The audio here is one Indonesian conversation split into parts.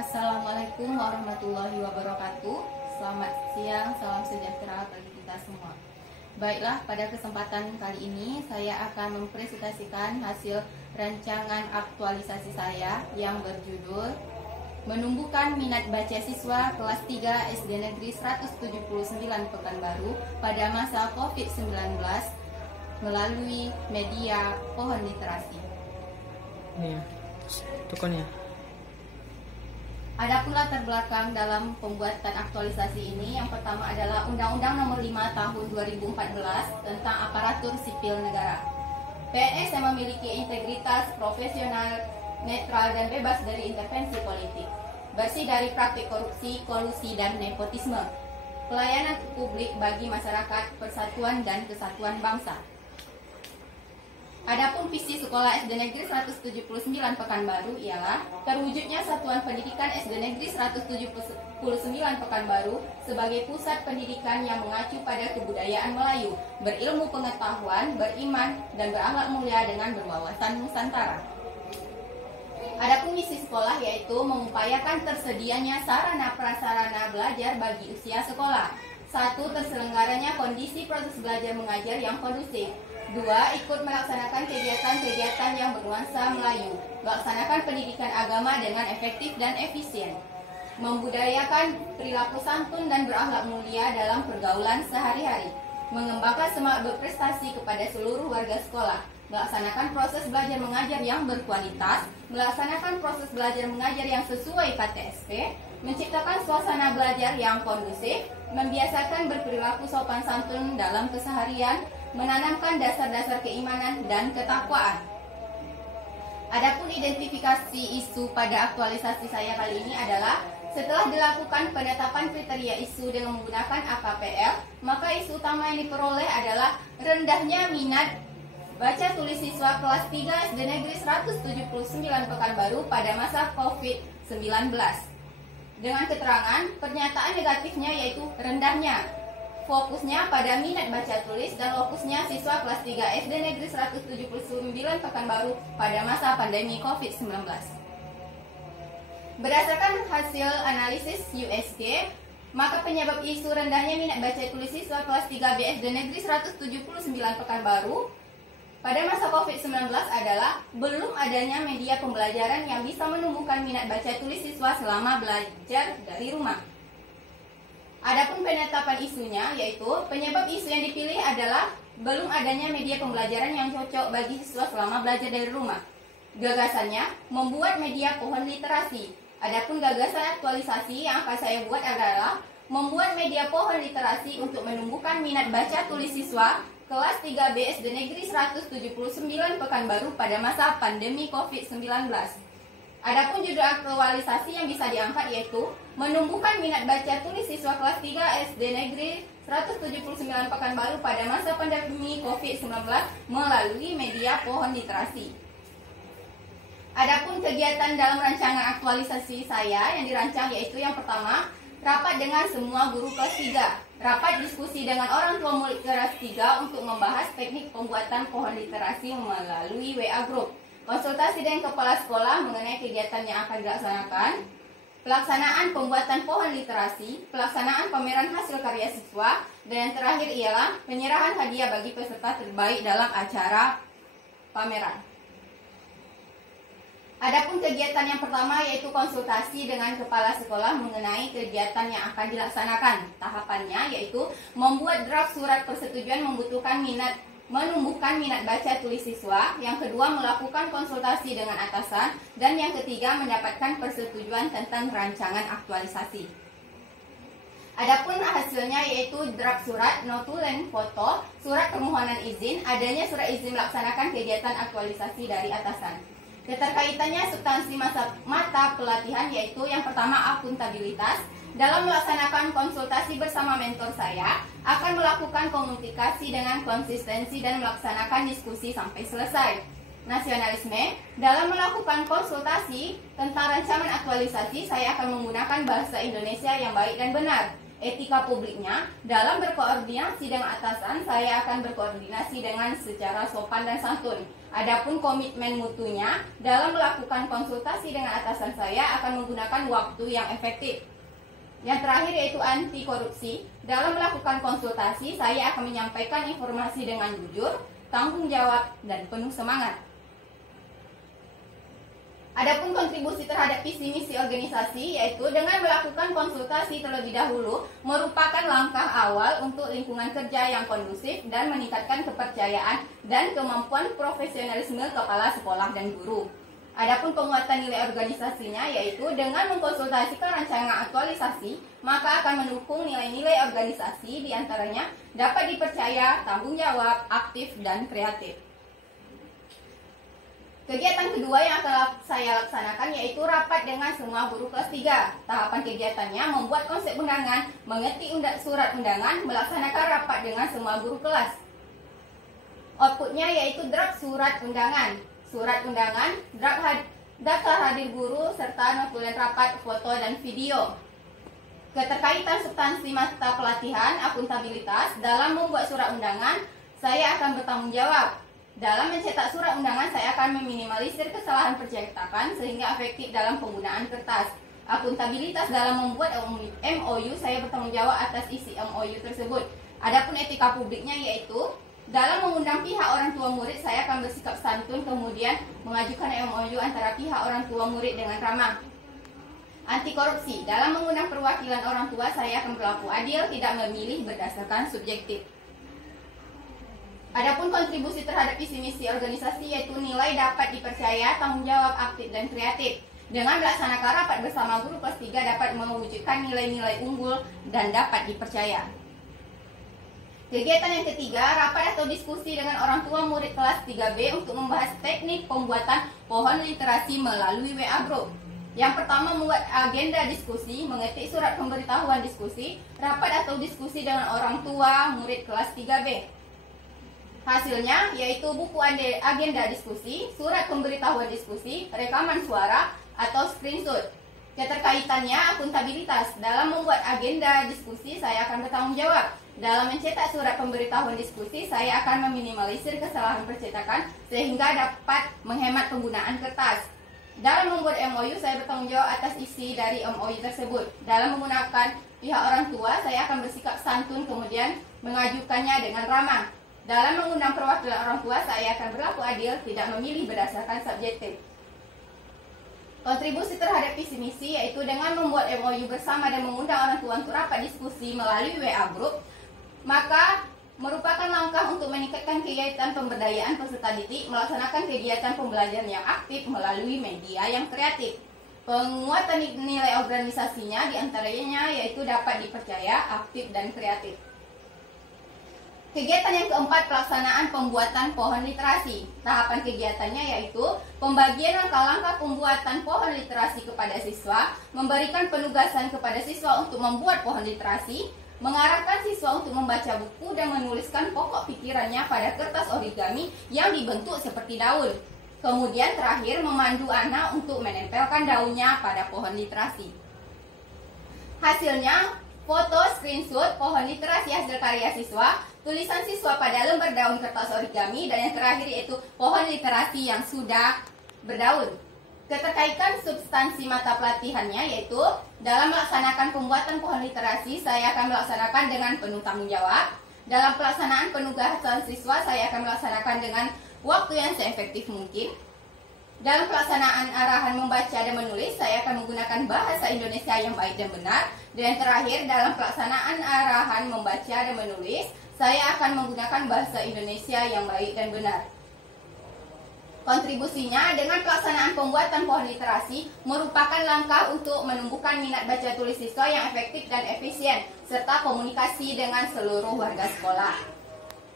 Assalamualaikum warahmatullahi wabarakatuh. Selamat siang, salam sejahtera bagi kita semua. Baiklah, pada kesempatan kali ini saya akan mempresentasikan hasil rancangan aktualisasi saya yang berjudul Menumbuhkan Minat Baca Siswa Kelas 3 SD Negeri 179 Pekanbaru pada masa COVID-19 melalui media Pohon Literasi. Nih, tukannya. Adapun latar belakang dalam pembuatan aktualisasi ini, yang pertama adalah Undang-Undang Nomor 5 Tahun 2014 tentang Aparatur Sipil Negara. PNS yang memiliki integritas, profesional, netral, dan bebas dari intervensi politik, bersih dari praktik korupsi, kolusi, dan nepotisme, pelayanan publik bagi masyarakat, persatuan dan kesatuan bangsa. Adapun visi Sekolah SD Negeri 179 Pekanbaru ialah terwujudnya Satuan Pendidikan SD Negeri 179 Pekanbaru sebagai pusat pendidikan yang mengacu pada kebudayaan Melayu, berilmu pengetahuan, beriman, dan berakhlak mulia dengan berwawasan Nusantara. Adapun misi sekolah yaitu mengupayakan tersedianya sarana prasarana belajar bagi usia sekolah. 1. Terselenggaranya kondisi proses belajar mengajar yang kondusif. 2. Ikut melaksanakan kegiatan-kegiatan yang bernuansa Melayu. Melaksanakan pendidikan agama dengan efektif dan efisien. Membudayakan perilaku santun dan berakhlak mulia dalam pergaulan sehari-hari. Mengembangkan semangat berprestasi kepada seluruh warga sekolah. Melaksanakan proses belajar mengajar yang berkualitas. Melaksanakan proses belajar mengajar yang sesuai KTSP. Menciptakan suasana belajar yang kondusif. Membiasakan berperilaku sopan santun dalam keseharian. Menanamkan dasar-dasar keimanan dan ketakwaan. Adapun identifikasi isu pada aktualisasi saya kali ini adalah setelah dilakukan penetapan kriteria isu dengan menggunakan AKPL, maka isu utama yang diperoleh adalah rendahnya minat baca tulis siswa kelas 3 SD Negeri 179 Pekanbaru pada masa COVID-19. Dengan keterangan pernyataan negatifnya yaitu rendahnya, fokusnya pada minat baca tulis dan lokusnya siswa kelas 3 SD Negeri 179 Pekanbaru pada masa pandemi COVID-19. Berdasarkan hasil analisis USG, maka penyebab isu rendahnya minat baca tulis siswa kelas 3 BSD Negeri 179 Pekanbaru pada masa COVID-19 adalah belum adanya media pembelajaran yang bisa menumbuhkan minat baca tulis siswa selama belajar dari rumah. Adapun penetapan isunya yaitu penyebab isu yang dipilih adalah belum adanya media pembelajaran yang cocok bagi siswa selama belajar dari rumah. Gagasannya membuat media pohon literasi. Adapun gagasan aktualisasi yang akan saya buat adalah membuat media pohon literasi untuk menumbuhkan minat baca tulis siswa kelas 3 BSD Negeri 179 Pekanbaru pada masa pandemi COVID-19. Adapun judul aktualisasi yang bisa diangkat yaitu menumbuhkan minat baca tulis siswa kelas 3 SD Negeri 179 Pekanbaru pada masa pandemi COVID-19 melalui media pohon literasi. Adapun kegiatan dalam rancangan aktualisasi saya yang dirancang yaitu yang pertama, rapat dengan semua guru kelas 3. Rapat diskusi dengan orang tua murid kelas 3 untuk membahas teknik pembuatan pohon literasi melalui WA Group. Konsultasi dengan kepala sekolah mengenai kegiatan yang akan dilaksanakan, pelaksanaan pembuatan pohon literasi, pelaksanaan pameran hasil karya siswa, dan yang terakhir ialah penyerahan hadiah bagi peserta terbaik dalam acara pameran. Adapun kegiatan yang pertama yaitu konsultasi dengan kepala sekolah mengenai kegiatan yang akan dilaksanakan. Tahapannya yaitu membuat draft surat persetujuan menumbuhkan minat baca tulis siswa, yang kedua melakukan konsultasi dengan atasan, dan yang ketiga mendapatkan persetujuan tentang rancangan aktualisasi. Adapun hasilnya yaitu draft surat, notulen foto, surat permohonan izin, adanya surat izin melaksanakan kegiatan aktualisasi dari atasan. Keterkaitannya substansi mata pelatihan yaitu yang pertama akuntabilitas. Dalam melaksanakan konsultasi bersama mentor saya, akan melakukan komunikasi dengan konsistensi dan melaksanakan diskusi sampai selesai. Nasionalisme, dalam melakukan konsultasi tentang rancangan aktualisasi, saya akan menggunakan bahasa Indonesia yang baik dan benar. Etika publiknya, dalam berkoordinasi dengan atasan, saya akan berkoordinasi dengan secara sopan dan santun. Adapun komitmen mutunya dalam melakukan konsultasi dengan atasan saya akan menggunakan waktu yang efektif. Yang terakhir yaitu anti korupsi. Dalam melakukan konsultasi, saya akan menyampaikan informasi dengan jujur, tanggung jawab, dan penuh semangat. Adapun kontribusi terhadap visi misi organisasi yaitu dengan melakukan konsultasi terlebih dahulu merupakan langkah awal untuk lingkungan kerja yang kondusif dan meningkatkan kepercayaan dan kemampuan profesionalisme kepala sekolah dan guru. Adapun penguatan nilai organisasinya yaitu dengan mengkonsultasikan rancangan aktualisasi, maka akan mendukung nilai-nilai organisasi diantaranya dapat dipercaya, tanggung jawab, aktif, dan kreatif. Kegiatan kedua yang akan saya laksanakan yaitu rapat dengan semua guru kelas 3. Tahapan kegiatannya membuat konsep undangan, mengetik surat undangan, melaksanakan rapat dengan semua guru kelas. Outputnya yaitu draft surat undangan. Surat undangan, daftar hadir guru, serta notulen rapat, foto, dan video. Keterkaitan substansi mata pelatihan, akuntabilitas, dalam membuat surat undangan, saya akan bertanggung jawab. Dalam mencetak surat undangan, saya akan meminimalisir kesalahan percetakan sehingga efektif dalam penggunaan kertas. Akuntabilitas dalam membuat MOU, saya bertanggung jawab atas isi MOU tersebut. Adapun etika publiknya yaitu dalam mengundang pihak orang tua murid, saya akan bersikap santun kemudian mengajukan MOU antara pihak orang tua murid dengan ramah. Anti korupsi, dalam mengundang perwakilan orang tua, saya akan berlaku adil, tidak memilih berdasarkan subjektif. Adapun kontribusi terhadap visi misi organisasi yaitu nilai dapat dipercaya, tanggung jawab, aktif, dan kreatif. Dengan melaksanakan rapat bersama guru kelas 3 dapat mewujudkan nilai-nilai unggul dan dapat dipercaya. Kegiatan yang ketiga, rapat atau diskusi dengan orang tua murid kelas 3B untuk membahas teknik pembuatan pohon literasi melalui WA Group. Yang pertama, membuat agenda diskusi, mengetik surat pemberitahuan diskusi, rapat atau diskusi dengan orang tua murid kelas 3B. Hasilnya yaitu buku agenda diskusi, surat pemberitahuan diskusi, rekaman suara, atau screenshot. Keterkaitannya akuntabilitas. Dalam membuat agenda diskusi, saya akan bertanggung jawab. Dalam mencetak surat pemberitahuan diskusi, saya akan meminimalisir kesalahan percetakan sehingga dapat menghemat penggunaan kertas. Dalam membuat MOU, saya bertanggung jawab atas isi dari MOU tersebut. Dalam menggunakan pihak orang tua, saya akan bersikap santun kemudian mengajukannya dengan ramah. Dalam mengundang perwakilan orang tua, saya akan berlaku adil, tidak memilih berdasarkan subjektif. Kontribusi terhadap visi misi yaitu dengan membuat MOU bersama dan mengundang orang tua untuk rapat diskusi melalui WA Group, maka merupakan langkah untuk meningkatkan kegiatan pemberdayaan peserta didik, melaksanakan kegiatan pembelajaran yang aktif melalui media yang kreatif. Penguatan nilai organisasinya diantaranya yaitu dapat dipercaya, aktif, dan kreatif. Kegiatan yang keempat, pelaksanaan pembuatan pohon literasi. Tahapan kegiatannya yaitu pembagian langkah-langkah pembuatan pohon literasi kepada siswa, memberikan penugasan kepada siswa untuk membuat pohon literasi, mengarahkan siswa untuk membaca buku dan menuliskan pokok pikirannya pada kertas origami yang dibentuk seperti daun. Kemudian terakhir, memandu anak untuk menempelkan daunnya pada pohon literasi. Hasilnya, foto screenshot pohon literasi hasil karya siswa, tulisan siswa pada lembar daun kertas origami, dan yang terakhir yaitu pohon literasi yang sudah berdaun. Keterkaitan substansi mata pelatihannya yaitu dalam melaksanakan pembuatan pohon literasi, saya akan melaksanakan dengan penuh tanggung jawab. Dalam pelaksanaan penugasan siswa, saya akan melaksanakan dengan waktu yang seefektif mungkin. Dalam pelaksanaan arahan membaca dan menulis, saya akan menggunakan bahasa Indonesia yang baik dan benar. Dan terakhir, dalam pelaksanaan arahan membaca dan menulis, saya akan menggunakan bahasa Indonesia yang baik dan benar. Kontribusinya dengan pelaksanaan pembuatan pohon literasi merupakan langkah untuk menumbuhkan minat baca tulis siswa yang efektif dan efisien, serta komunikasi dengan seluruh warga sekolah.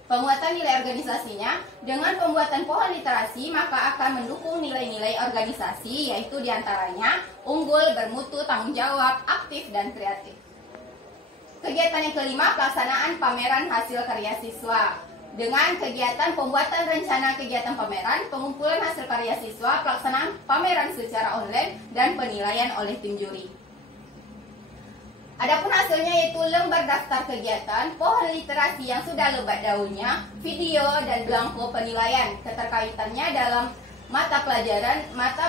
Penguatan nilai organisasinya dengan pembuatan pohon literasi maka akan mendukung nilai-nilai organisasi yaitu diantaranya unggul, bermutu, tanggung jawab, aktif, dan kreatif. Kegiatan yang kelima, pelaksanaan pameran hasil karya siswa. Dengan kegiatan pembuatan rencana kegiatan pameran, pengumpulan hasil karya siswa, pelaksanaan pameran secara online, dan penilaian oleh tim juri. Adapun hasilnya yaitu lembar daftar kegiatan, pohon literasi yang sudah lebat daunnya, video, dan belangko penilaian. Keterkaitannya dalam mata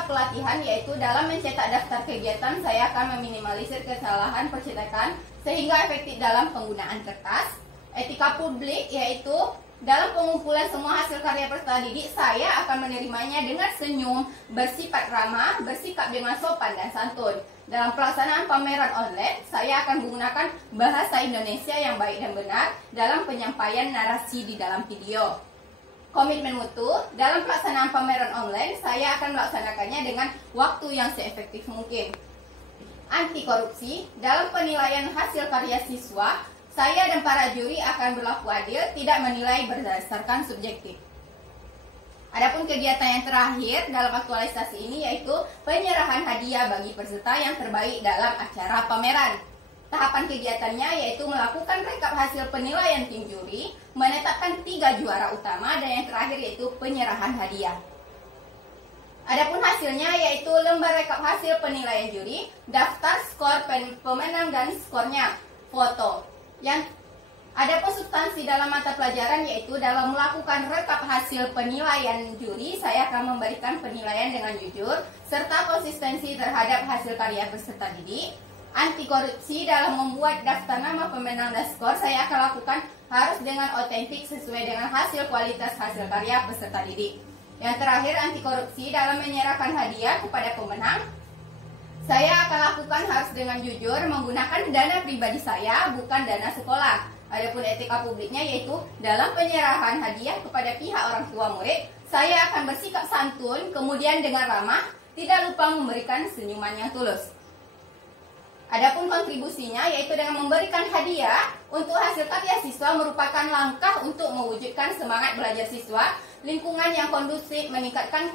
pelatihan yaitu dalam mencetak daftar kegiatan, saya akan meminimalisir kesalahan percetakan sehingga efektif dalam penggunaan kertas. Etika publik yaitu dalam pengumpulan semua hasil karya peserta didik, saya akan menerimanya dengan senyum, bersifat ramah, bersikap dengan sopan dan santun. Dalam pelaksanaan pameran online, saya akan menggunakan bahasa Indonesia yang baik dan benar dalam penyampaian narasi di dalam video. Komitmen mutu, dalam pelaksanaan pameran online, saya akan melaksanakannya dengan waktu yang seefektif mungkin. Anti korupsi, dalam penilaian hasil karya siswa, saya dan para juri akan berlaku adil, tidak menilai berdasarkan subjektif. Adapun kegiatan yang terakhir dalam aktualisasi ini yaitu penyerahan hadiah bagi peserta yang terbaik dalam acara pameran. Tahapan kegiatannya yaitu melakukan rekap hasil penilaian tim juri, menetapkan 3 juara utama, dan yang terakhir yaitu penyerahan hadiah. Adapun hasilnya yaitu lembar rekap hasil penilaian juri, daftar skor pemenang dan skornya, foto. Adapun substansi dalam mata pelajaran yaitu dalam melakukan rekap hasil penilaian juri, saya akan memberikan penilaian dengan jujur serta konsistensi terhadap hasil karya peserta didik. Anti korupsi, dalam membuat daftar nama pemenang dan skor, saya akan lakukan harus dengan otentik sesuai dengan hasil kualitas hasil karya peserta didik. Yang terakhir, anti korupsi, dalam menyerahkan hadiah kepada pemenang, saya akan lakukan harus dengan jujur menggunakan dana pribadi saya, bukan dana sekolah. Adapun etika publiknya yaitu dalam penyerahan hadiah kepada pihak orang tua murid, saya akan bersikap santun, kemudian dengan ramah, tidak lupa memberikan senyuman yang tulus. Adapun kontribusinya yaitu dengan memberikan hadiah untuk hasil karya siswa merupakan langkah untuk mewujudkan semangat belajar siswa, lingkungan yang kondusif, meningkatkan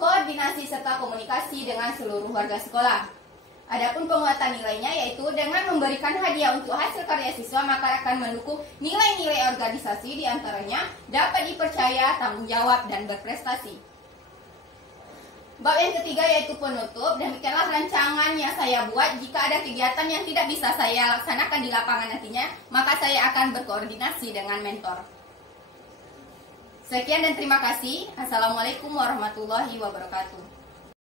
koordinasi serta komunikasi dengan seluruh warga sekolah. Adapun penguatan nilainya yaitu dengan memberikan hadiah untuk hasil karya siswa, maka akan mendukung nilai-nilai organisasi, diantaranya dapat dipercaya, tanggung jawab, dan berprestasi. Bab yang ketiga yaitu penutup. Demikianlah rancangan yang saya buat. Jika ada kegiatan yang tidak bisa saya laksanakan di lapangan nantinya, maka saya akan berkoordinasi dengan mentor. Sekian dan terima kasih. Assalamualaikum warahmatullahi wabarakatuh.